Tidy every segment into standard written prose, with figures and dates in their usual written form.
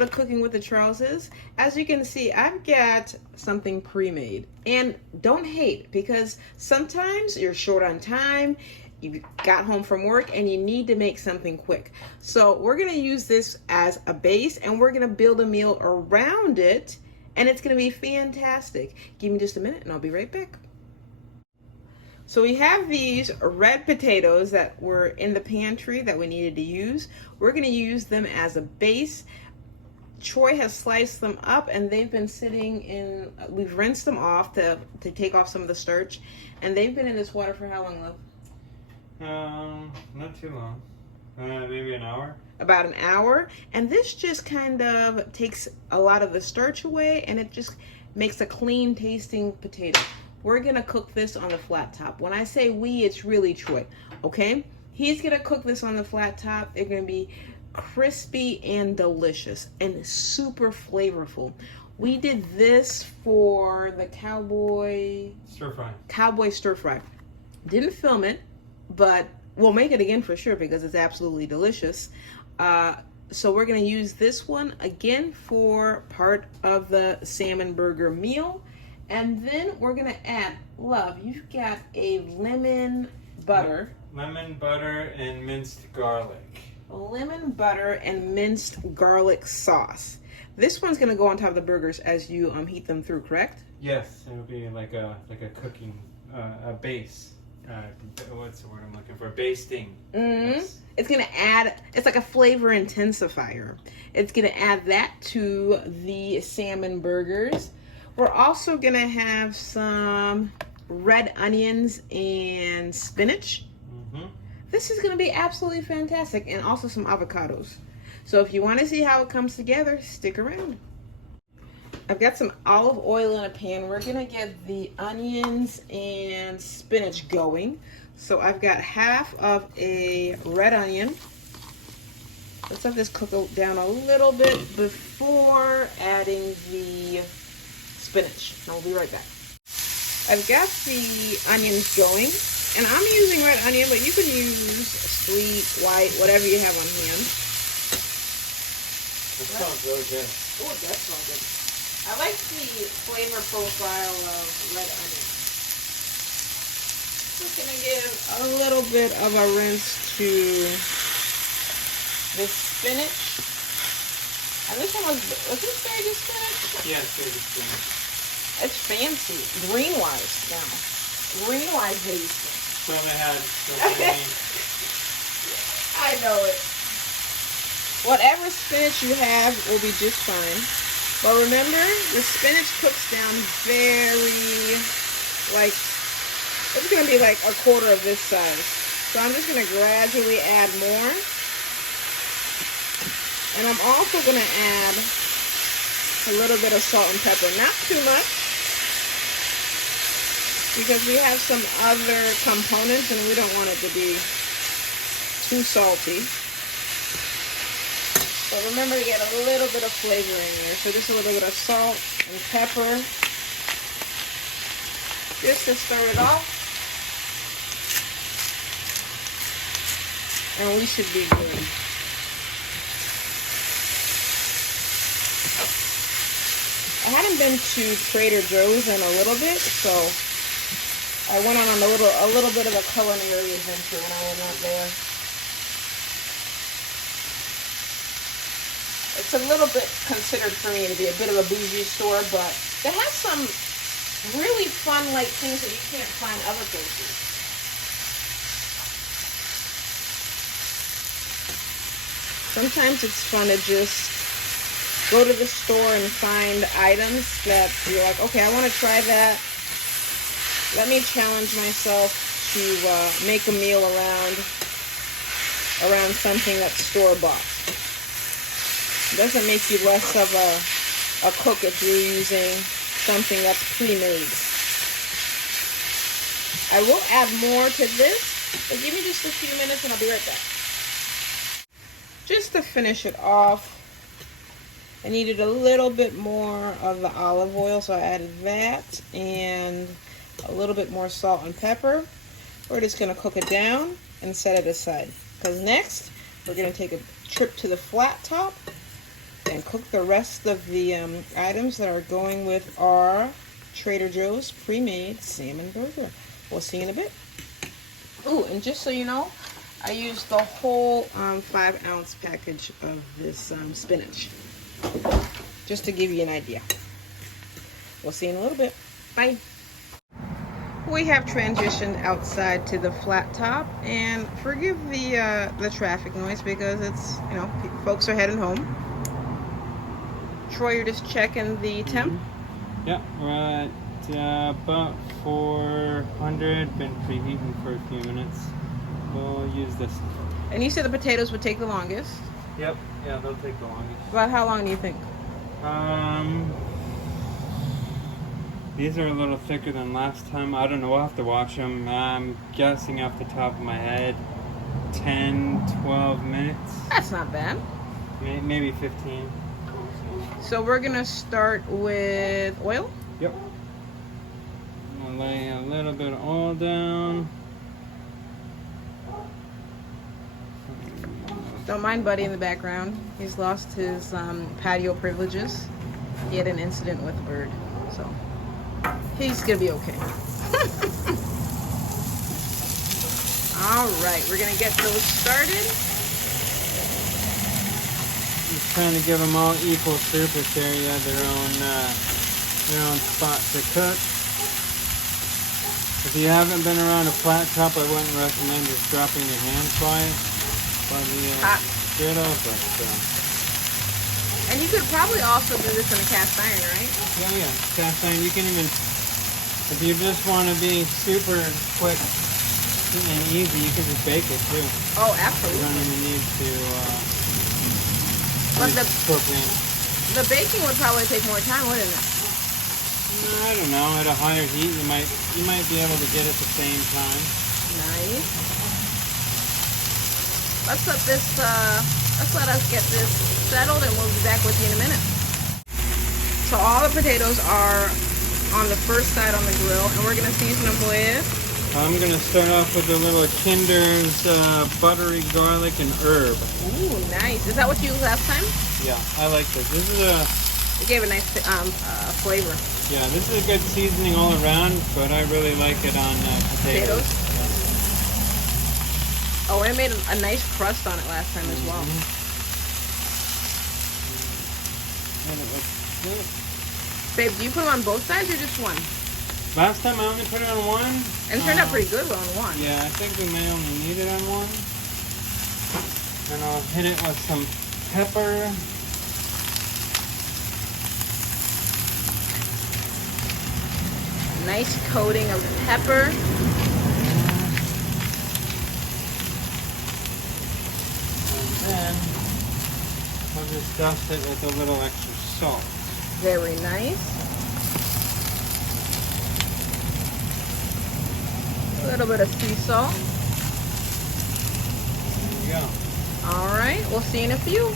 what a cooking with the Charles is. As you can see, I've got something pre-made. And don't hate, because sometimes you're short on time, you got home from work, and you need to make something quick. So we're gonna use this as a base, and we're gonna build a meal around it, and it's gonna be fantastic. Give me just a minute and I'll be right back. So we have these red potatoes that were in the pantry that we needed to use. We're gonna use them as a base. Troy has sliced them up and they've been sitting in, we've rinsed them off to take off some of the starch. And they've been in this water for how long, love? Not too long. Maybe an hour. About an hour. And this just kind of takes a lot of the starch away and it just makes a clean tasting potato. We're gonna cook this on the flat top. When I say we, it's really Troy, okay? He's gonna cook this on the flat top. They're gonna be crispy and delicious and super flavorful. We did this for the cowboy stir fry. Didn't film it, but we'll make it again for sure because it's absolutely delicious. So we're gonna use this one again for part of the salmon burger meal. And then we're gonna add, love, you've got a lemon butter. Lemon butter and minced garlic. Lemon butter and minced garlic sauce. This one's gonna go on top of the burgers as you heat them through, correct? Yes, it'll be like a cooking, a base. What's the word I'm looking for? Basting. Mm-hmm. Yes. It's gonna add, it's like a flavor intensifier. It's gonna add that to the salmon burgers. We're also gonna have some red onions and spinach. Mm-hmm. This is gonna be absolutely fantastic, and also some avocados. So if you wanna see how it comes together, stick around. I've got some olive oil in a pan. We're gonna get the onions and spinach going. So I've got half of a red onion. Let's let this cook down a little bit before adding the spinach. And I'll be right back. I've got the onions going, and I'm using red onion, but you can use sweet, white, whatever you have on hand. That sounds really good. Oh, it does smell good. I like the flavor profile of red onion. Just gonna give a little bit of a rinse to the spinach. And this one was this baby spinach? Yes, baby spinach. It's fancy, green-wise now. Green-wise baby spinach. Salmon had something. I know it. Whatever spinach you have will be just fine. But remember, the spinach cooks down very, like, it's going to be like a quarter of this size. So I'm just going to gradually add more. And I'm also going to add a little bit of salt and pepper. Not too much, because we have some other components and we don't want it to be too salty. But remember to get a little bit of flavor in there. So just a little bit of salt and pepper, just to stir it off. And we should be good. I hadn't been to Trader Joe's in a little bit, so I went on a little bit of a culinary adventure when I went there. It's a little bit considered for me to be a bit of a bougie store, but they have some really fun like things that you can't find other places. Sometimes it's fun to just go to the store and find items that you're like, okay, I want to try that. Let me challenge myself to make a meal around something that's store-bought. It doesn't make you less of a cook if you're using something that's pre-made. I will add more to this, but give me just a few minutes and I'll be right back. Just to finish it off, I needed a little bit more of the olive oil, so I added that and a little bit more salt and pepper. We're just going to cook it down and set it aside. Because next, we're going to take a trip to the flat top and cook the rest of the items that are going with our Trader Joe's pre-made salmon burger. We'll see you in a bit. Ooh, and just so you know, I used the whole 5-ounce package of this spinach, just to give you an idea. We'll see you in a little bit. Bye. We have transitioned outside to the flat top, and forgive the traffic noise because it's, you know, folks are heading home. Troy, you're just checking the temp? Yeah, we're at about 400, been preheating for a few minutes. We'll use this. And you said the potatoes would take the longest? Yep, yeah, they'll take the longest. About how long do you think? These are a little thicker than last time. I don't know, we'll have to watch them. I'm guessing off the top of my head, 10, 12 minutes. That's not bad. Maybe 15. So we're gonna start with oil? Yep. I'll lay a little bit of oil down. Don't mind Buddy in the background. He's lost his patio privileges. He had an incident with a bird, so he's gonna be okay. All right, we're gonna get those started. Just trying to give them all equal surface area, their own spot to cook. If you haven't been around a flat top, I wouldn't recommend just dropping your hands by the griddle, but and you could probably also do this in a cast iron, right? yeah, cast iron. You can even, if you just want to be super quick and easy, you can just bake it too. Oh, absolutely. You don't even need to. But the baking would probably take more time, wouldn't it? I don't know. At a higher heat, you might be able to get it at the same time. Nice. Let's let us get this settled, and we'll be back with you in a minute. So all the potatoes are on the first side on the grill, and we're gonna season them with. I'm gonna start off with a little Kinder's Buttery Garlic and Herb. Ooh, nice. Is that what you used last time? Yeah, I like this. This is It gave a nice flavor. yeah, this is a good seasoning all around, but I really like it on potatoes. Oh, and it made a nice crust on it last time as well. And it looks good. Babe, do you put them on both sides or just one? Last time I only put it on one. And it turned out pretty good on one. Yeah, I think we may only need it on one. And I'll hit it with some pepper. Nice coating of pepper. And then we'll just dust it with a little extra salt. Very nice. A little bit of sea salt. There you go. All right, we'll see you in a few.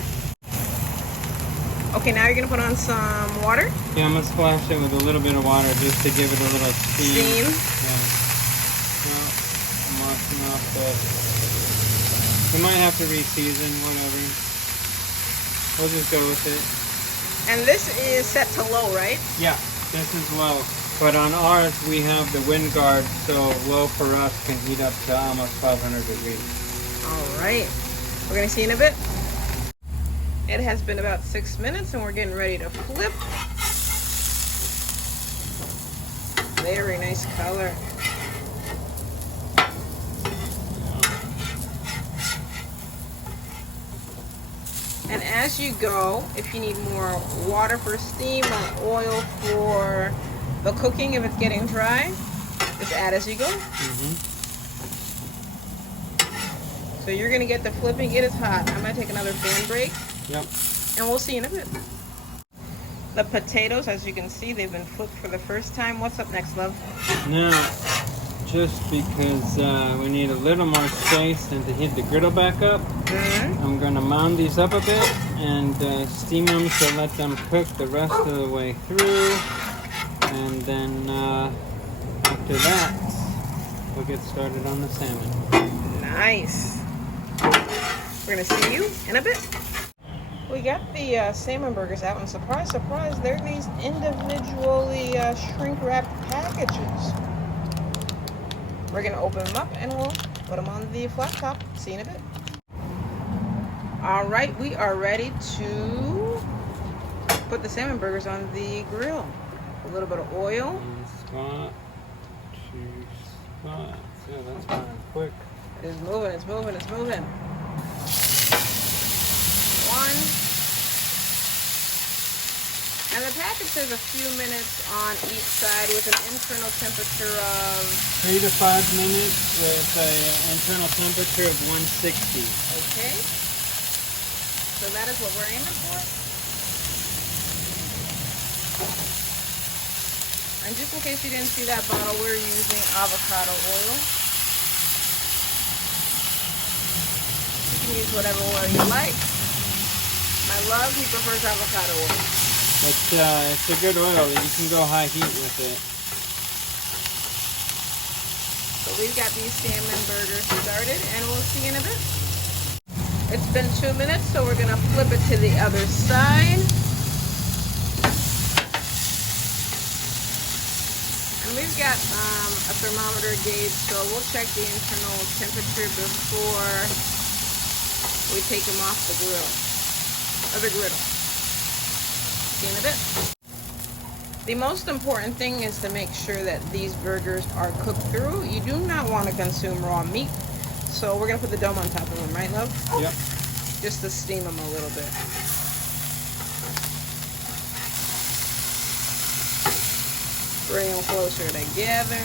Okay, now you're gonna put on some water. Yeah, I'm gonna splash it with a little bit of water just to give it a little steam. Yeah. No, I'm washing off the. We might have to re-season, whatever. We'll just go with it. And this is set to low, right? Yeah, this is low. But on ours, we have the wind guard, so low for us can heat up to almost 1200 degrees. All right, we're gonna see you in a bit. It has been about 6 minutes and we're getting ready to flip. Very nice color. And as you go, if you need more water for steam or oil for the cooking, if it's getting dry, just add as you go. So you're gonna get the flipping. It is hot. I'm gonna take another fan break. Yep. And we'll see you in a bit. The potatoes, as you can see, they've been flipped for the first time. What's up next, love? Now, just because we need a little more space and to heat the griddle back up, I'm going to mound these up a bit and steam them to let them cook the rest of the way through. And then after that, we'll get started on the salmon. Nice. We're going to see you in a bit. We got the salmon burgers out, and surprise, surprise, they're these individually shrink-wrapped packages. We're gonna open them up and we'll put them on the flat top. See you in a bit. All right, we are ready to put the salmon burgers on the grill. A little bit of oil. 1 spot, 2 spots. Yeah, that's kind of quick. It's moving, it's moving, it's moving. 1. And the package says a few minutes on each side with an internal temperature of 3 to 5 minutes with an internal temperature of 160. Okay. So that is what we're aiming for. And just in case you didn't see that bottle, we're using avocado oil. You can use whatever oil you like. My love, he prefers avocado oil. It's a good oil. You can go high heat with it. So we've got these salmon burgers started, and we'll see you in a bit. It's been 2 minutes, so we're gonna flip it to the other side. And we've got a thermometer gauge, so we'll check the internal temperature before we take them off the grill, or the griddle. See you in a bit. The most important thing is to make sure that these burgers are cooked through. You do not want to consume raw meat, so we're gonna put the dome on top of them, right, love? Yep. Just to steam them a little bit. Bring them closer together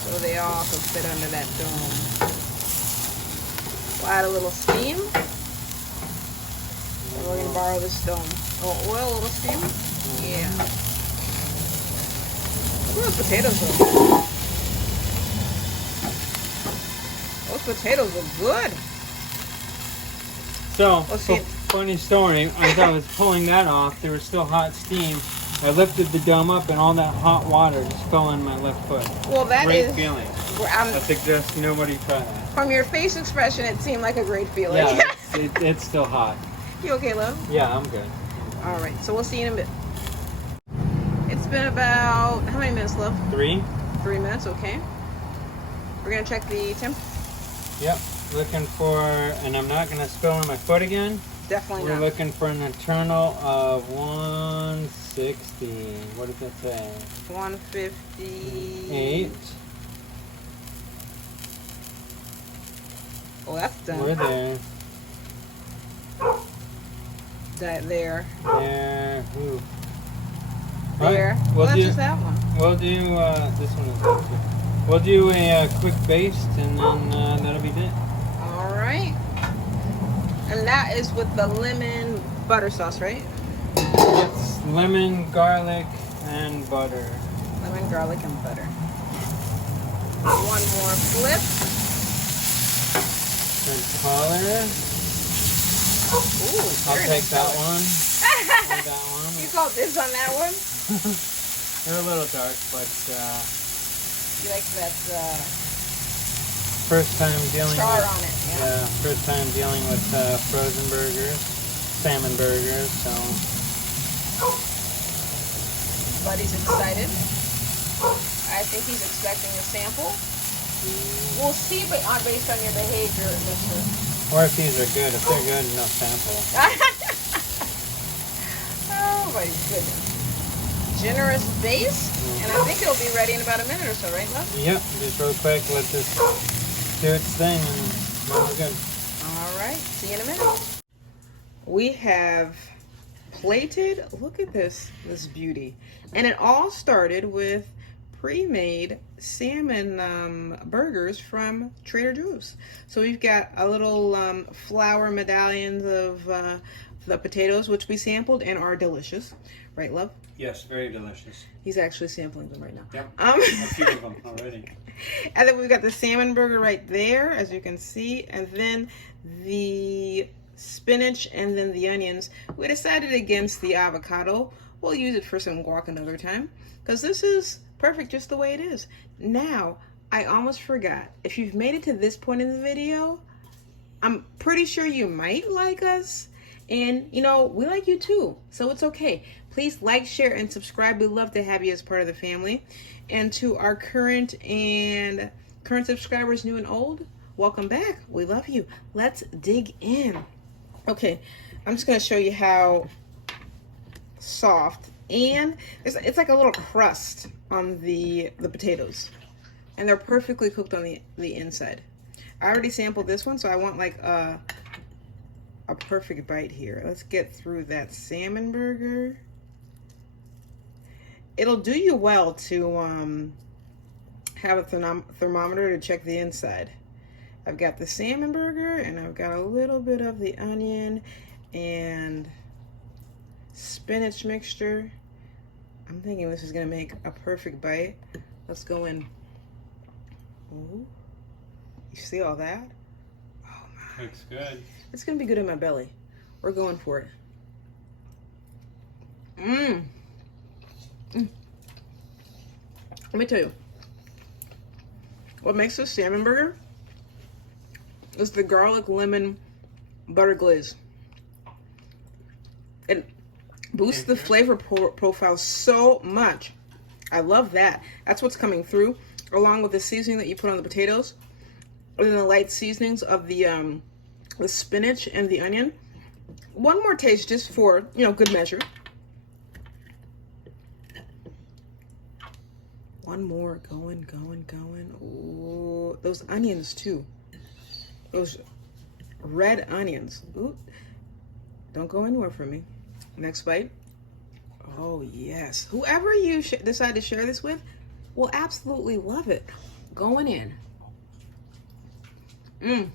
so they all can fit under that dome. We'll add a little steam. And we're going to borrow this dome. Oh, oil, a little steam? Yeah. Look at those potatoes though. Those potatoes look good. So, Let's see. funny story, as I was pulling that off, there was still hot steam. I lifted the dome up and all that hot water just fell on my left foot. Well, that Great is... feeling. I suggest nobody try that. From your face expression, it seemed like a great feeling. Yeah, it's still hot. You okay, love? Yeah, I'm good. All right, so we'll see you in a bit. It's been about, how many minutes, love? 3? 3 minutes, okay. We're gonna check the temp. Yep, looking for, and I'm not gonna spill on my foot again. Definitely We're not. looking for an internal of 160. What does that say? 158. Oh, that's done. We're there. That there. There. Ooh. There. Right, Well, that's just that one. We'll do, this one is good too. We'll do a quick baste and then that'll be it. All right. And that is with the lemon butter sauce, right? It's lemon, garlic, and butter. Lemon, garlic, and butter. One more flip. Good color. Ooh, I'll very take nice that color. one. Take that one. You called dibs on that one? They're a little dark, but You like that first time dealing char with on it, yeah? first time dealing with frozen burgers, salmon burgers. So Buddy's excited. I think he's expecting a sample. We'll see, but based on your behavior, mister. or if these are good. If they're good, no sample. Oh my goodness. Generous base, and I think it'll be ready in about a minute or so, right, love? Yep, just real quick, let this do its thing and then we're good. All right, see you in a minute. We have plated, look at this beauty. And it all started with pre-made salmon burgers from Trader Joe's. So we've got a little flour medallions of the potatoes, which we sampled and are delicious. Right, love? Yes, very delicious. He's actually sampling them right now. Yep, a few of them already. And then we've got the salmon burger right there, as you can see. And then the spinach and then the onions. We decided against the avocado. We'll use it for some guac another time, because this is perfect just the way it is. Now, I almost forgot. If you've made it to this point in the video, I'm pretty sure you might like us. And, you know, we like you too. So it's okay. Please like, share, and subscribe. We'd love to have you as part of the family. And to our current subscribers, new and old, welcome back. We love you. Let's dig in. Okay, I'm just going to show you how soft, and it's like a little crust on the potatoes. And they're perfectly cooked on the inside. I already sampled this one, so I want like a perfect bite here. Let's get through that salmon burger. It'll do you well to have a thermometer to check the inside. I've got the salmon burger, and I've got a little bit of the onion and spinach mixture. I'm thinking this is gonna make a perfect bite. Let's go in. Ooh. You see all that? Oh my. Looks good. It's gonna be good in my belly. We're going for it. Let me tell you, what makes this salmon burger is the garlic lemon butter glaze. It boosts the flavor profile so much. I love that. That's what's coming through, along with the seasoning that you put on the potatoes, and then the light seasonings of the spinach and the onion. One more taste just for, you know, good measure. One more, going. Ooh, those onions too. Those red onions. Ooh, don't go anywhere from me. Next bite. Oh yes. Whoever you decide to share this with will absolutely love it. Going in. It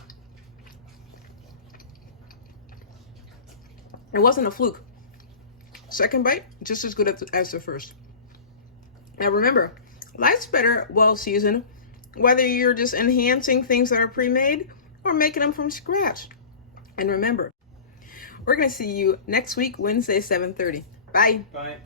wasn't a fluke. Second bite, just as good as the first. Now remember, life's better well seasoned, whether you're just enhancing things that are pre-made or making them from scratch. And remember, we're going to see you next week, Wednesday, 7:30. Bye. Bye.